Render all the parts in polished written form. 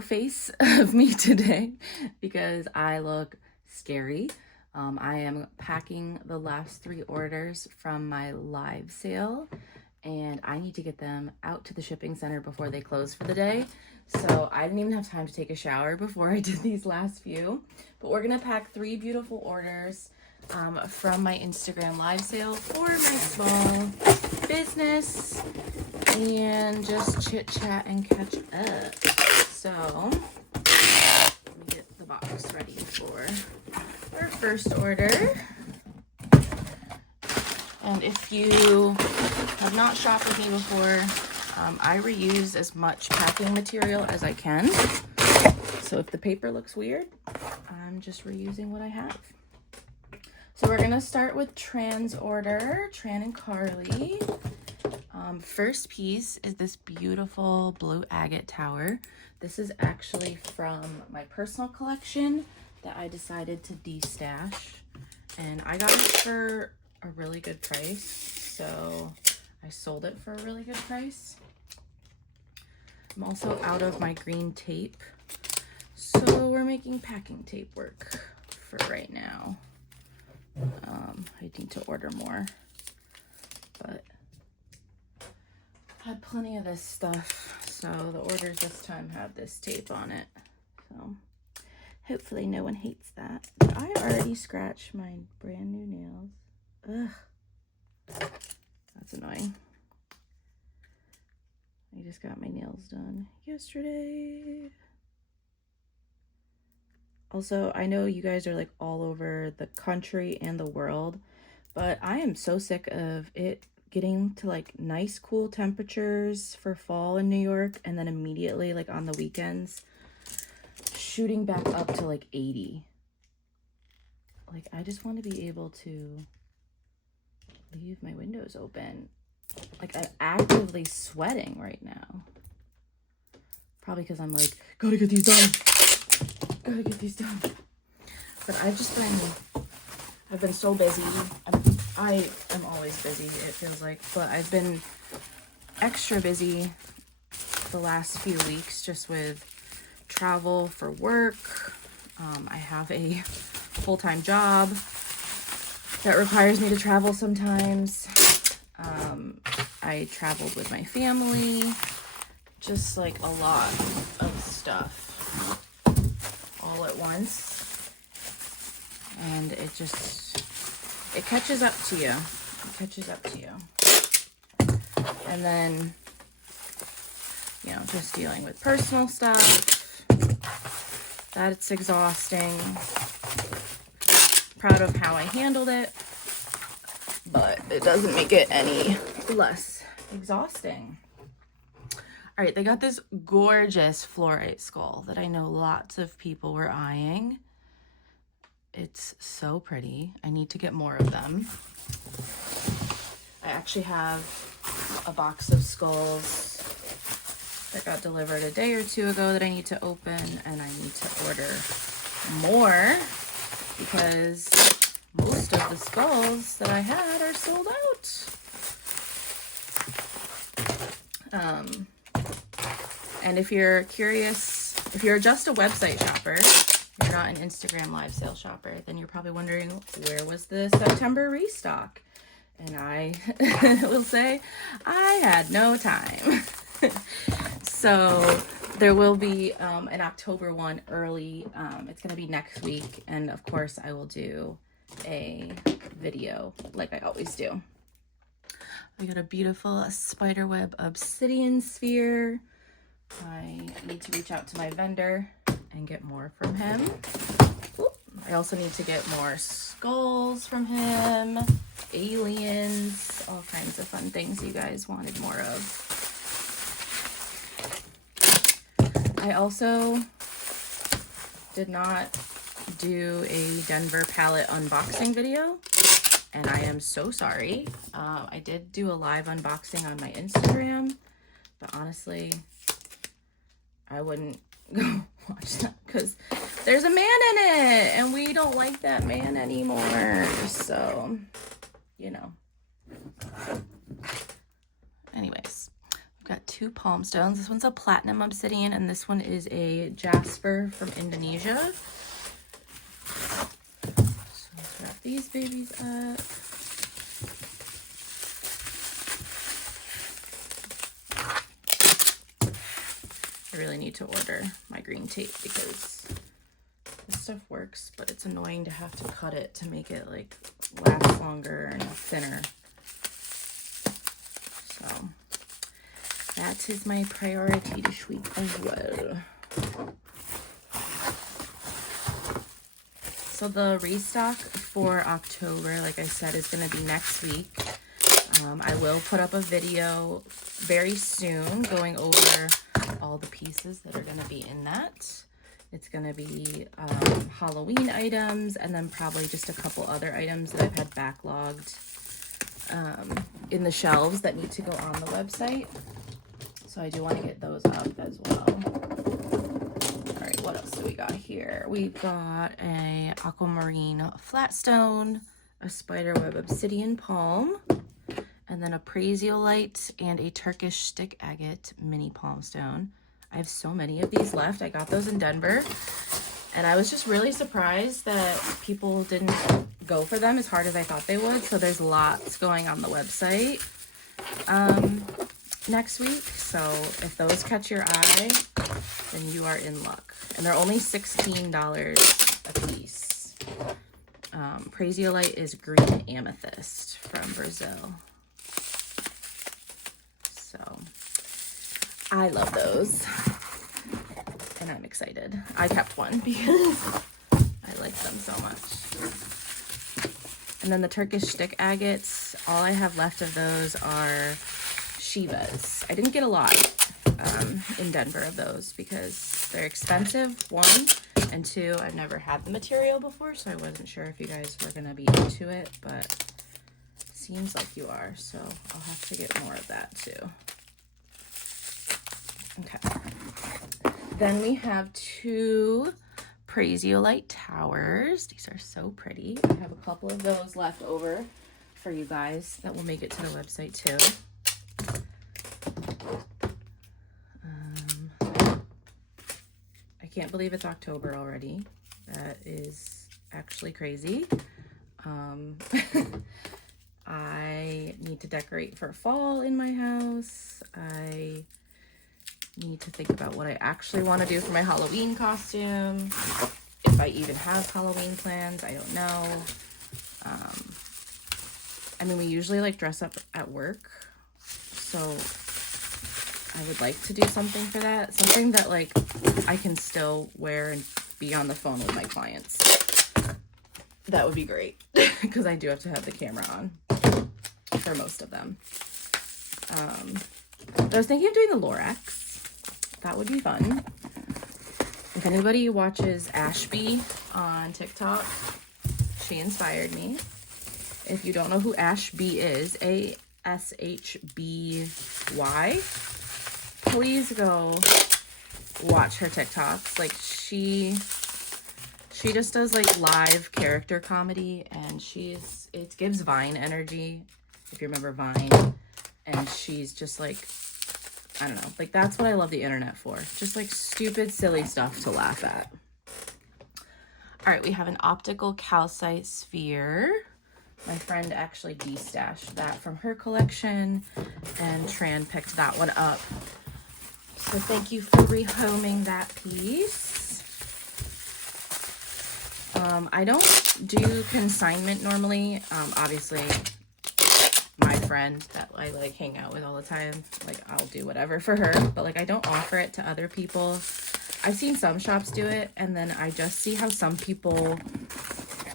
no face of me today because I look scary. I am packing the last 3 orders from my live sale, and I need to get them out to the shipping center before they close for the day. So I didn't even have time to take a shower before I did these last few. But we're gonna pack 3 beautiful orders from my Instagram live sale for my small business and just chit chat and catch up. So let me get the box ready for our first order. And if you have not shopped with me before, I reuse as much packing material as I can. So if the paper looks weird, I'm just reusing what I have. So we're gonna start with Tran's order, Tran and Carly. First piece is this beautiful blue agate tower. This is actually from my personal collection that I decided to de-stash. And I got it for a really good price, so I sold it for a really good price. I'm also out of my green tape, so we're making packing tape work for right now. I need to order more, but I had plenty of this stuff, so the orders this time have this tape on it, so hopefully no one hates that. But I already scratched my brand new nails. Ugh, that's annoying. I just got my nails done yesterday. Also, I know you guys are like all over the country and the world, but I am so sick of it getting to like nice cool temperatures for fall in New York and then immediately like on the weekends shooting back up to like 80. Like I just want to be able to leave my windows open. Like I'm actively sweating right now. Probably because I'm like, gotta get these done. Gotta get these done. But I've been so busy. I am always busy, it feels like, but I've been extra busy the last few weeks just with travel for work. I have a full-time job that requires me to travel sometimes. I traveled with my family, just like a lot of stuff all at once, and it catches up to you. It catches up to you. And then, you know, just dealing with personal stuff, that's exhausting. Proud of how I handled it, but it doesn't make it any less exhausting. All right, they got this gorgeous fluorite skull that I know lots of people were eyeing. It's so pretty. I need to get more of them. I actually have a box of skulls that got delivered a day or 2 ago that I need to open, and I need to order more because most of the skulls that I had are sold out. And if you're curious, if you're just a website shopper, you're not an Instagram live sale shopper, then you're probably wondering, where was the September restock? And I will say, I had no time. So there will be an October one early. It's going to be next week. And of course, I will do a video like I always do. I got a beautiful spiderweb obsidian sphere. I need to reach out to my vendor and get more from him. Oop. I also need to get more skulls from him, aliens, all kinds of fun things you guys wanted more of. I also did not do a Denver palette unboxing video, and I am so sorry. I did do a live unboxing on my Instagram, but honestly, I wouldn't go watch that because there's a man in it and we don't like that man anymore. So, you know. Anyways, Got 2 palm stones. This one's a platinum obsidian, and this one is a jasper from Indonesia. So let's wrap these babies up. I really need to order my green tape because this stuff works, but it's annoying to have to cut it to make it like last longer and thinner. So that is my priority this week as well. So the restock for October, like I said, is going to be next week. I will put up a video very soon going over all the pieces that are going to be in that. It's going to be Halloween items, and then probably just a couple other items that I've had backlogged in the shelves that need to go on the website. So I do want to get those up as well. All right, what else do we got here? We've got a aquamarine flatstone, a spiderweb obsidian palm, and then a praesiolite and a Turkish stick agate mini palm stone. I have so many of these left. I got those in Denver, and I was just really surprised that people didn't go for them as hard as I thought they would. So there's lots going on the website next week. So if those catch your eye, then you are in luck. And they're only $16 a piece. Praesiolite is green amethyst from Brazil. So I love those, and I'm excited. I kept one because I like them so much. And then the Turkish stick agates, all I have left of those are Shivas. I didn't get a lot in Denver of those because they're expensive, 1, and 2, I've never had the material before, so I wasn't sure if you guys were going to be into it, but it seems like you are, so I'll have to get more of that too. Okay, then we have 2 praesiolite towers. These are so pretty. I have a couple of those left over for you guys that will make it to the website too. I can't believe it's October already. That is actually crazy. I need to decorate for fall in my house. I need to think about what I actually want to do for my Halloween costume. If I even have Halloween plans, I don't know. I mean, we usually like dress up at work, so I would like to do something for that. Something that like I can still wear and be on the phone with my clients. That would be great because I do have to have the camera on for most of them. I was thinking of doing the Lorax. That would be fun. If anybody watches Ashby on TikTok, she inspired me. If you don't know who Ashby is, ASHBY, please go watch her TikToks. Like she just does like live character comedy, and it gives Vine energy, if you remember Vine. And she's just like, I don't know, like that's what I love the internet for. Just like stupid, silly stuff to laugh at. All right, we have an optical calcite sphere. My friend actually destashed that from her collection, and Tran picked that one up. So thank you for rehoming that piece. I don't do consignment normally. Obviously, my friend that I like hang out with all the time, like I'll do whatever for her, but like I don't offer it to other people. I've seen some shops do it, and then I just see how some people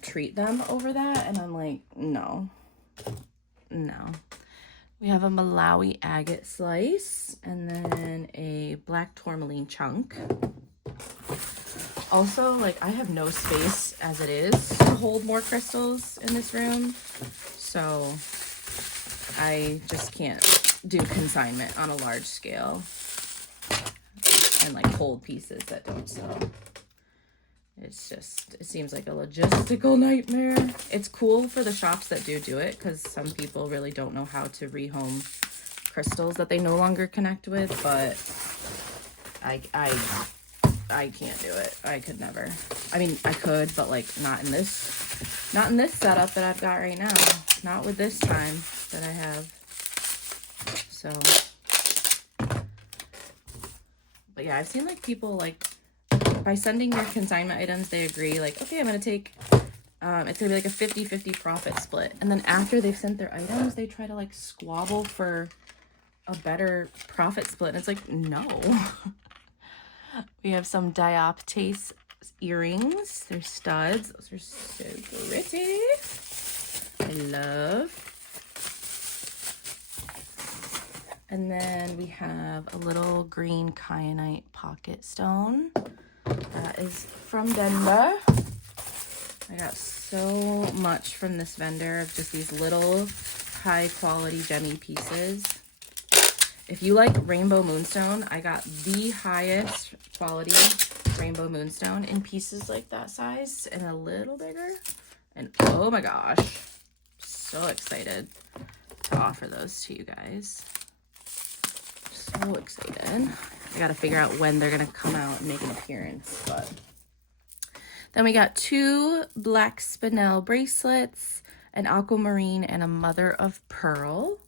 treat them over that, and I'm like, no. We have a Malawi agate slice, and then a black tourmaline chunk. Also, like I have no space as it is to hold more crystals in this room, so I just can't do consignment on a large scale and like hold pieces that don't sell. It's just, it seems like a logistical nightmare. It's cool for the shops that do it, because some people really don't know how to rehome crystals that they no longer connect with, but I can't do it. I could never. I mean, I could, but like not in this setup that I've got right now. Not with this time that I have. So, but yeah, I've seen like people like by sending their consignment items, they agree like, okay, I'm gonna take it's gonna be like a 50-50 profit split, and then after they've sent their items, they try to like squabble for a better profit split, and it's like, no. We have some dioptase earrings. They're studs. Those are so pretty. I love. And then we have a little green kyanite pocket stone. That is from Denver. I got so much from this vendor of just these little high quality gemmy pieces. If you like rainbow moonstone, I got the highest quality rainbow moonstone in pieces like that size and a little bigger. And oh my gosh, so excited to offer those to you guys. So excited. I gotta figure out when they're gonna come out and make an appearance, but. Then we got 2 black spinel bracelets, an aquamarine, and a mother of pearl.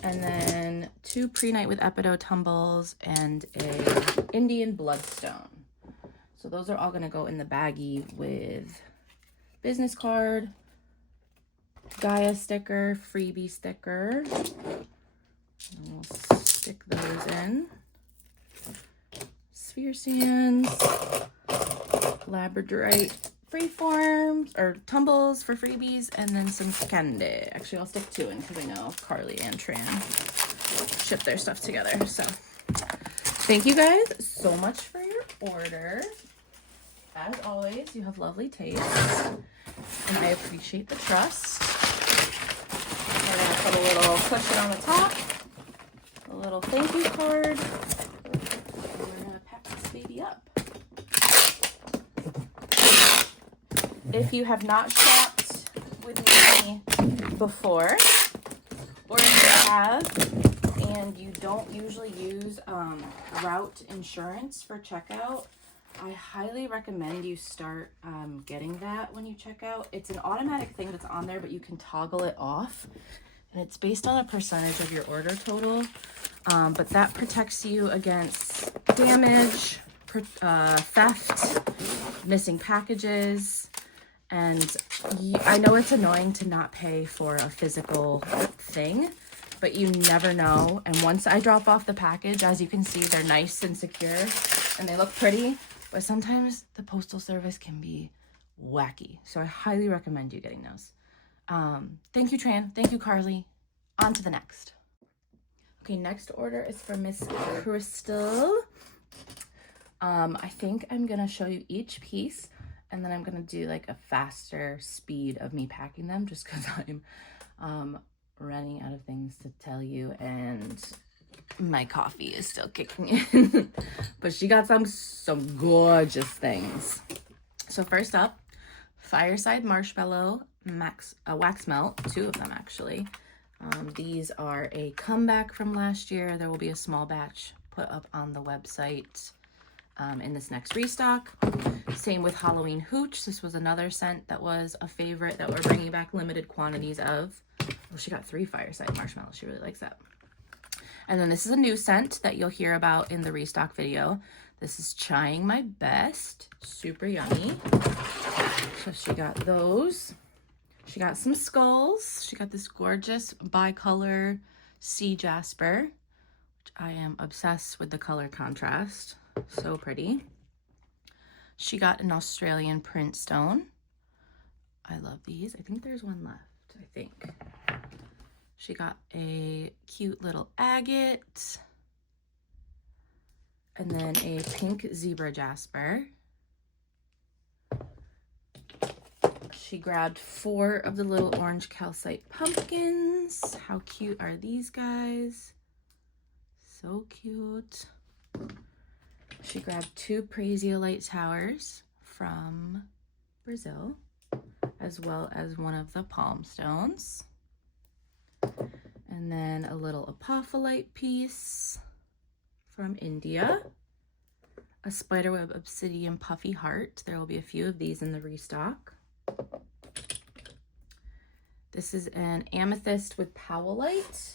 And then 2 pre-night with epido tumbles and a Indian bloodstone. So those are all gonna go in the baggie with business card, Gaia sticker, freebie sticker. And we'll stick those in. Sphere sands, labradorite freeforms or tumbles for freebies, and then some candy. Actually, I'll stick 2 in because I know Carly and Tran ship their stuff together. So thank you guys so much for your order. As always, you have lovely taste, and I appreciate the trust. I'm gonna put a little cushion on the top, a little thank you card, and we're gonna pack this baby up. If you have not shopped with me before, or if you have and you don't usually use route insurance for checkout, I highly recommend you start getting that when you check out. It's an automatic thing that's on there, but you can toggle it off. And it's based on a percentage of your order total. But that protects you against damage, theft, missing packages. And I know it's annoying to not pay for a physical thing, but you never know. And once I drop off the package, as you can see, they're nice and secure and they look pretty, but sometimes the postal service can be wacky. So I highly recommend you getting those. Thank you, Tran. Thank you, Carly. On to the next. Okay, next order is for Miss Crystal. I think I'm gonna show you each piece, and then I'm gonna do like a faster speed of me packing them just because I'm running out of things to tell you and my coffee is still kicking in. But she got some gorgeous things. So first up, Fireside Marshmallow wax melt, 2 of them actually. These are a comeback from last year. There will be a small batch put up on the website in this next restock. Same with Halloween Hooch. This was another scent that was a favorite that we're bringing back limited quantities of. Oh, she got 3 Fireside Marshmallows. She really likes that. And then this is a new scent that you'll hear about in the restock video. This is Trying My Best. Super yummy. So she got those. She got some skulls. She got this gorgeous bicolor sea jasper, which I am obsessed with the color contrast. So pretty. She got an Australian print stone. I love these. I think there's one left, I think. She got a cute little agate. And then a pink zebra jasper. She grabbed 4 of the little orange calcite pumpkins. How cute are these guys? So cute. She grabbed 2 Praisiolite towers from Brazil, as well as one of the palm stones. And then a little apophyllite piece from India. A spiderweb obsidian puffy heart. There will be a few of these in the restock. This is an amethyst with powellite.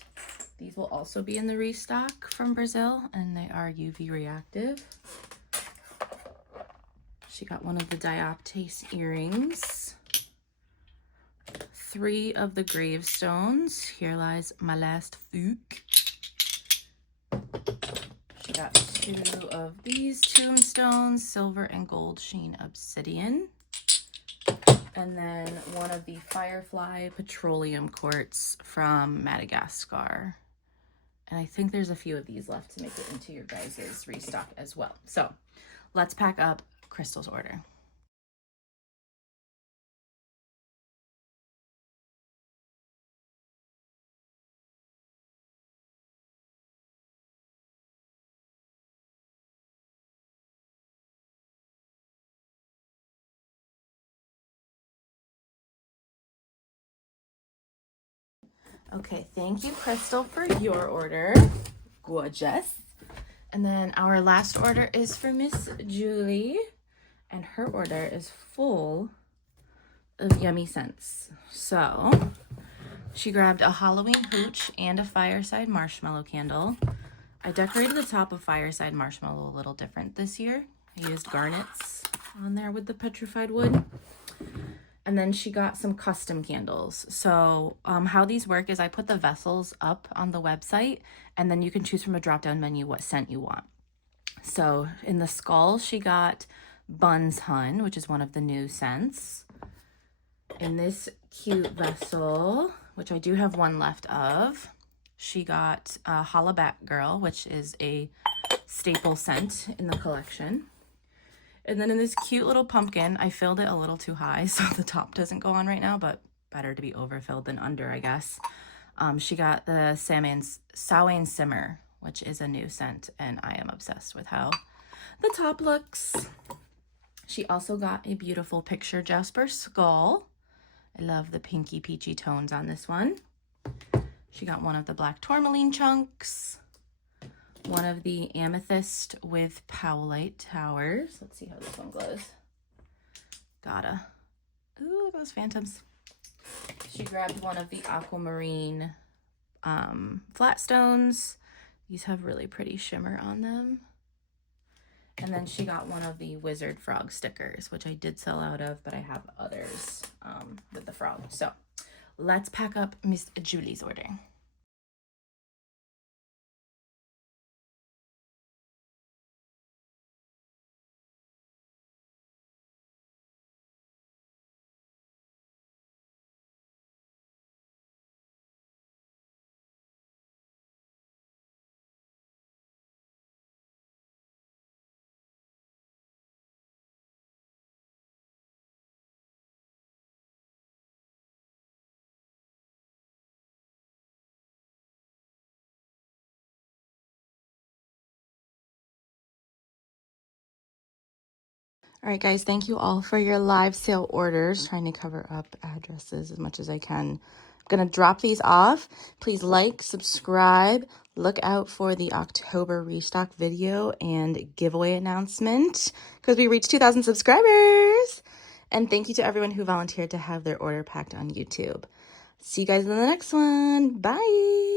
These will also be in the restock from Brazil, and they are UV reactive. She got one of the dioptase earrings. 3 of the gravestones. Here lies my last fook. She got 2 of these tombstones, silver and gold sheen obsidian. And then one of the firefly petroleum quartz from Madagascar. And I think there's a few of these left to make it into your guys' restock as well. So let's pack up Crystal's order. Okay, thank you, Crystal, for your order. Gorgeous. And then our last order is for Miss Julie, and her order is full of yummy scents. So she grabbed a Halloween hooch and a fireside marshmallow candle. I decorated the top of fireside marshmallow a little different this year. I used garnets on there with the petrified wood. And then she got some custom candles. So how these work is I put the vessels up on the website, and then you can choose from a drop-down menu what scent you want. So in the skull, she got Buns Hun, which is one of the new scents. In this cute vessel, which I do have one left of, she got Holla Back Girl, which is a staple scent in the collection. And then in this cute little pumpkin, I filled it a little too high, so the top doesn't go on right now, but better to be overfilled than under, I guess. She got the Samhain Simmer, which is a new scent, and I am obsessed with how the top looks. She also got a beautiful picture Jasper skull. I love the pinky peachy tones on this one. She got one of the black tourmaline chunks. One of the amethyst with powellite towers. Let's see how this one glows. Gotta. Ooh, look at those phantoms. She grabbed one of the aquamarine flat stones. These have really pretty shimmer on them. And then she got one of the wizard frog stickers, which I did sell out of, but I have others with the frog. So let's pack up Miss Julie's order. All right, guys, thank you all for your live sale orders. Trying to cover up addresses as much as I can. I'm going to drop these off. Please like, subscribe. Look out for the October restock video and giveaway announcement because we reached 2,000 subscribers. And thank you to everyone who volunteered to have their order packed on YouTube. See you guys in the next one. Bye.